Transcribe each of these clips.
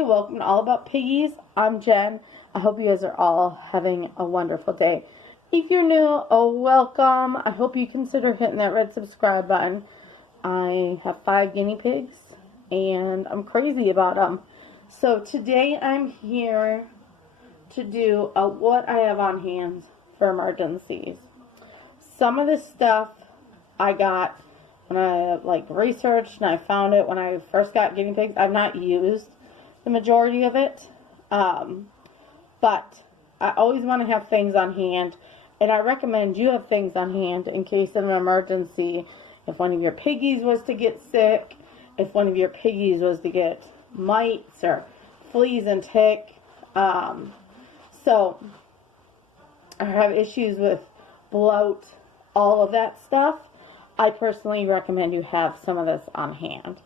everybody, welcome to All About Piggies. I'm Jen. I hope you guys are all having a wonderful day. If you're new, welcome. I hope you consider hitting that red subscribe button. I have 5 guinea pigs and I'm crazy about them. So today I'm here to do what I have on hand for emergencies. Some of this stuff I got when I researched and I found it when I first got guinea pigs. I've not used the majority of it, but I always want to have things on hand, and I recommend you have things on hand in case of an emergency. If one of your piggies was to get sick, if one of your piggies was to get mites or fleas and tick, so I have issues with bloat, all of that stuff. I personally recommend you have some of this on hand.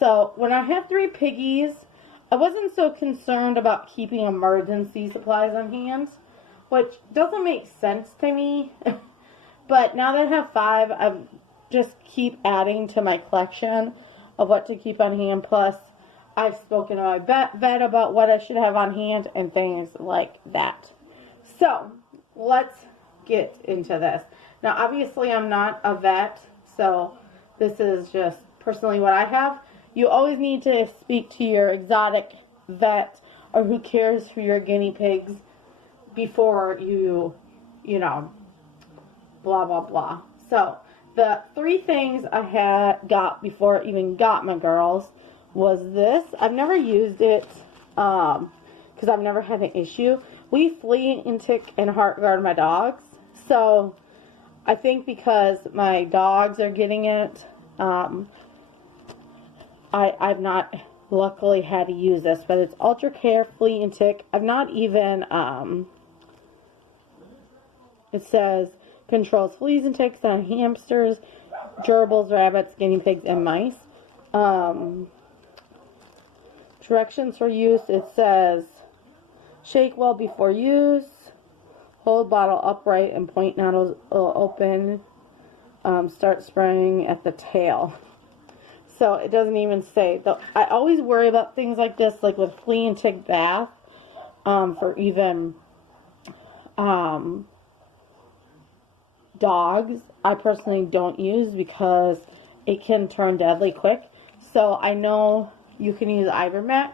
So when I have 3 piggies, I wasn't so concerned about keeping emergency supplies on hand, which doesn't make sense to me. But now that I have 5, I just keep adding to my collection of what to keep on hand. Plus, I've spoken to my vet about what I should have on hand and things like that. So let's get into this. Now, obviously, I'm not a vet, so this is just personally what I have. You always need to speak to your exotic vet or who cares for your guinea pigs before you know, blah, blah, blah. So, the 3 things I got before I even got my girls was this. I've never used it because I've never had an issue. We flea and tick and heart guard my dogs. So, I think because my dogs are getting it, I've not luckily had to use this, but it's Ultra Care Flea and Tick. I've not even, it says controls fleas and ticks on hamsters, gerbils, rabbits, guinea pigs, and mice. Directions for use, it says shake well before use. Hold bottle upright and point nozzle open. Start spraying at the tail. So it doesn't even say. I always worry about things like this, like with flea and tick bath, for even dogs. I personally don't use because it can turn deadly quick. So I know you can use Ivermectin,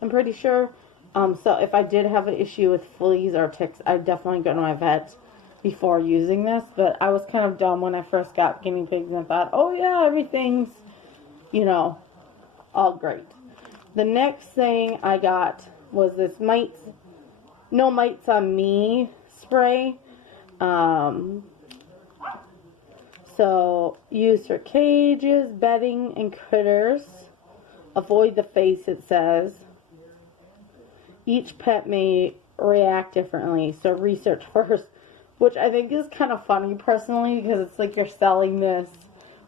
I'm pretty sure. So if I did have an issue with fleas or ticks, I'd definitely go to my vet before using this. But I was kind of dumb when I first got guinea pigs and thought, oh yeah, everything's, you know, all great. The next thing I got was this no mites on me spray. So use for cages, bedding, and critters. Avoid the face, it says. Each pet may react differently, so research first, which I think is kind of funny personally because it's like you're selling this,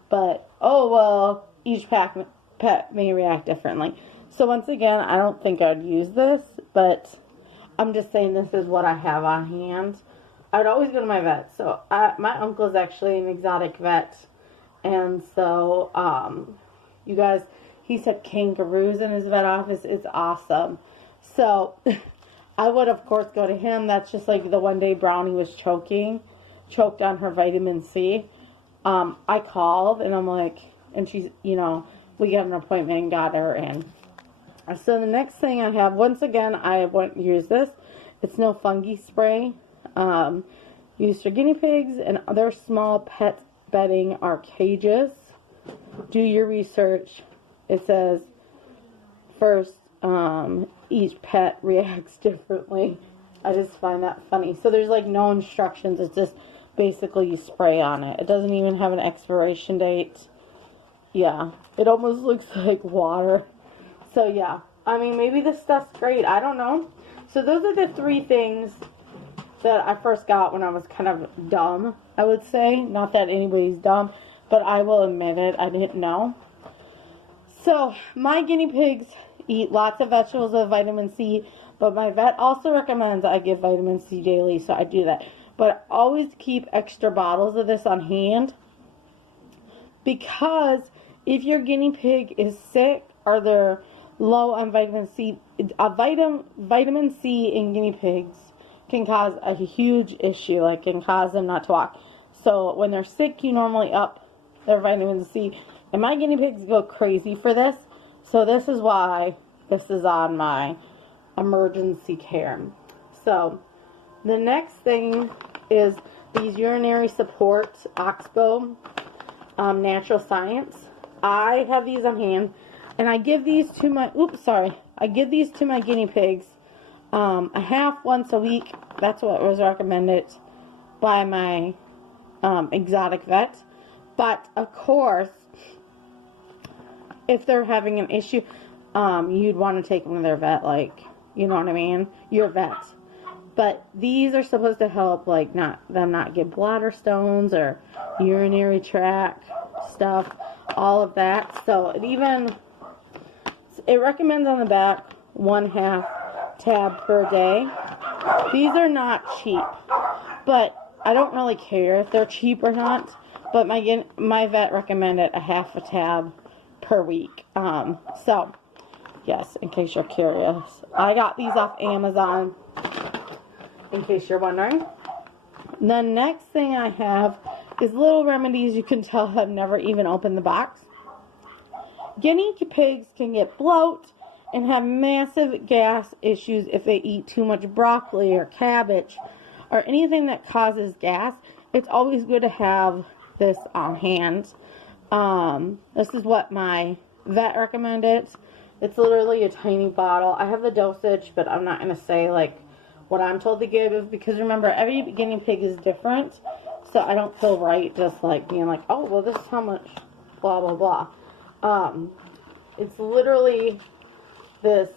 but oh well, each pet may react differently. So once again, I don't think I'd use this, but I'm just saying this is what I have on hand. I'd always go to my vet. So my uncle is actually an exotic vet, and so you guys, he's had kangaroos in his vet office. It's awesome. So, I would, of course, go to him. That's just like the one day Brownie was choked on her vitamin C. I called, and I'm like, and she's, you know, we got an appointment and got her in. So, the next thing I have, once again, I won't use this. It's no fungi spray. Used for guinea pigs and other small pet bedding or cages. Do your research. It says, first, each pet reacts differently. I just find that funny. So there's like no instructions. It's just basically you spray on it. It doesn't even have an expiration date. Yeah, it almost looks like water. So yeah, I mean, maybe this stuff's great. I don't know. So those are the 3 things that I first got when I was kind of dumb, I would say. Not that anybody's dumb, but I will admit it. I didn't know. So my guinea pigs eat lots of vegetables with vitamin C, but my vet also recommends I give vitamin C daily, so I do that. But always keep extra bottles of this on hand, because if your guinea pig is sick or they're low on vitamin C. Vitamin C in guinea pigs can cause a huge issue, like can cause them not to walk. So when they're sick, you normally up their vitamin C. And my guinea pigs go crazy for this. So this is why this is on my emergency care. So the next thing is these urinary support Oxbow Natural Science. I have these on hand, and I give these to my I give these to my guinea pigs a half once a week. That's what was recommended by my exotic vet. But of course, if they're having an issue, you'd want to take them to their vet, like, you know what I mean, your vet. But these are supposed to help, like, not get bladder stones or urinary tract stuff, all of that. So it recommends on the back 1/2 tab per day. These are not cheap, but I don't really care if they're cheap or not. But my vet recommended a 1/2 tab per week. So yes, in case you're curious, I got these off Amazon. In case you're wondering. The next thing I have is little remedies. You can tell I've never even opened the box. Guinea pigs can get bloat and have massive gas issues if they eat too much broccoli or cabbage or anything that causes gas. It's always good to have this on hand. This is what my vet recommended. It's literally a tiny bottle. I have the dosage, but I'm not going to say like what I'm told to give, because remember, every guinea pig is different, so I don't feel right just like being like, oh, well, this is how much blah blah blah. It's literally this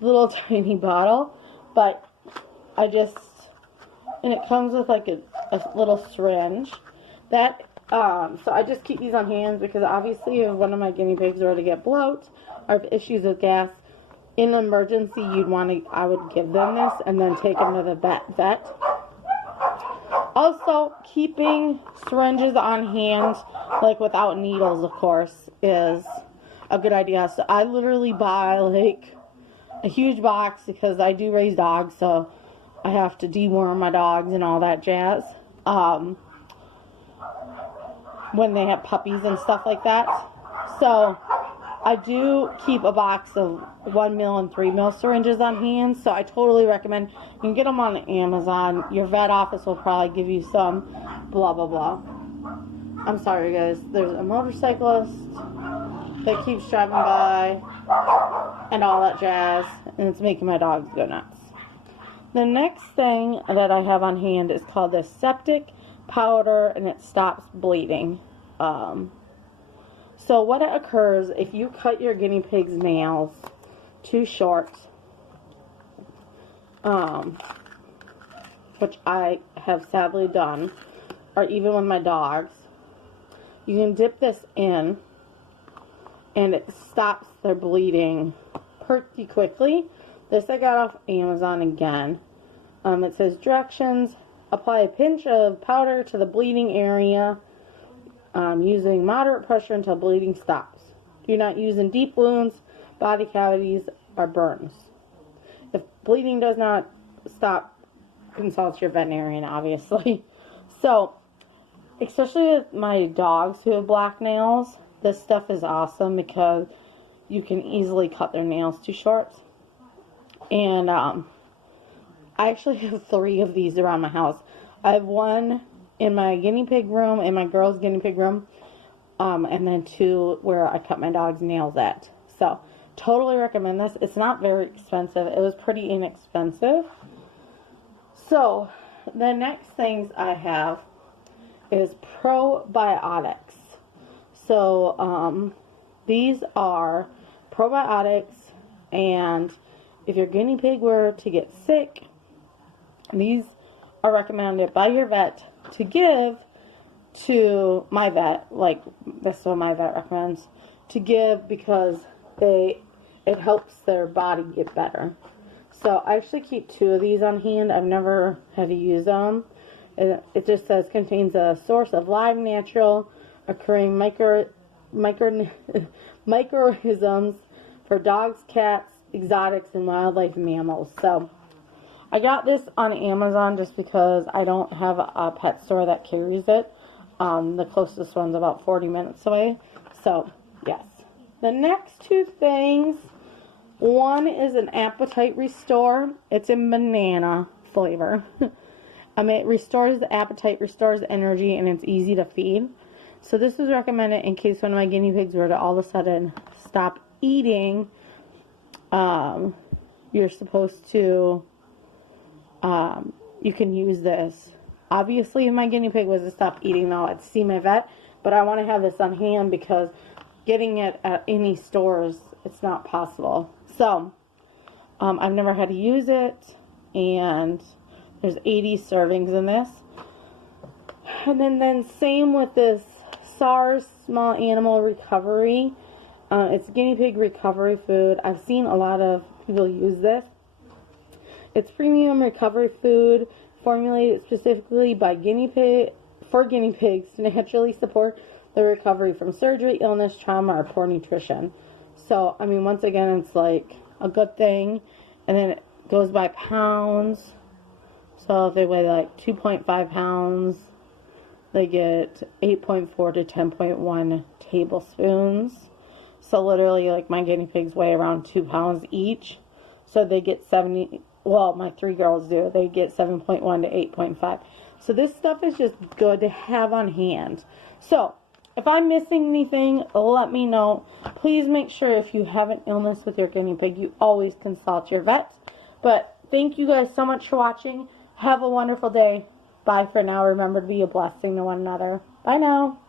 little tiny bottle, but and it comes with like a little syringe that so I just keep these on hand, because obviously if one of my guinea pigs were to get bloat or have issues with gas, in an emergency, I would give them this and then take them to the vet. Also, keeping syringes on hand, like without needles, of course, is a good idea. So I literally buy like a huge box, because I do raise dogs, so I have to deworm my dogs and all that jazz. When they have puppies and stuff like that. So I do keep a box of 1 ml and 3 ml syringes on hand, so I totally recommend. You can get them on Amazon. Your vet office will probably give you some, blah, blah, blah. I'm sorry, guys. There's a motorcyclist that keeps driving by and all that jazz, and it's making my dogs go nuts. The next thing that I have on hand is called the septic powder, and it stops bleeding. So what occurs if you cut your guinea pig's nails too short, which I have sadly done, or even with my dogs, you can dip this in and it stops their bleeding pretty quickly. This I got off Amazon again. It says directions: apply a pinch of powder to the bleeding area, using moderate pressure until bleeding stops. Do not use in deep wounds, body cavities, or burns. If bleeding does not stop, consult your veterinarian, obviously. So, especially with my dogs who have black nails, this stuff is awesome, because you can easily cut their nails too short. And I actually have 3 of these around my house. I have one in my guinea pig room, in my girl's guinea pig room, and then 2 where I cut my dog's nails at. So, totally recommend this. It's not very expensive. It was pretty inexpensive. So, the next things I have is probiotics. So, these are probiotics, and if your guinea pig were to get sick, these are recommended by your vet to give to my vet. Like, that's what my vet recommends to give, because it helps their body get better. So I actually keep 2 of these on hand. I've never had to use them. It just says contains a source of live, natural, occurring microorganisms for dogs, cats, exotics, and wildlife mammals. So I got this on Amazon just because I don't have a pet store that carries it. The closest one's about 40 minutes away. So, yes. The next two things, one is an appetite restore. It's in banana flavor. It restores the appetite, restores the energy, and it's easy to feed. So this was recommended in case one of my guinea pigs were to all of a sudden stop eating. You're supposed to, you can use this. Obviously, if my guinea pig was to stop eating, though, I'd see my vet. But I want to have this on hand because getting it at any stores, it's not possible. So, I've never had to use it. And there's 80 servings in this. And then same with this SARS small animal recovery. It's guinea pig recovery food. I've seen a lot of people use this. It's premium recovery food formulated specifically by guinea pigs to naturally support the recovery from surgery, illness, trauma, or poor nutrition. So, I mean, once again, it's like a good thing. And then it goes by pounds. So if they weigh like 2.5 pounds, they get 8.4 to 10.1 tablespoons. So literally, like, my guinea pigs weigh around 2 pounds each. So they get 70, well, my 3 girls do. They get 7.1 to 8.5. So this stuff is just good to have on hand. So if I'm missing anything, let me know. Please make sure if you have an illness with your guinea pig, you always consult your vet. But thank you guys so much for watching. Have a wonderful day. Bye for now. Remember to be a blessing to one another. Bye now.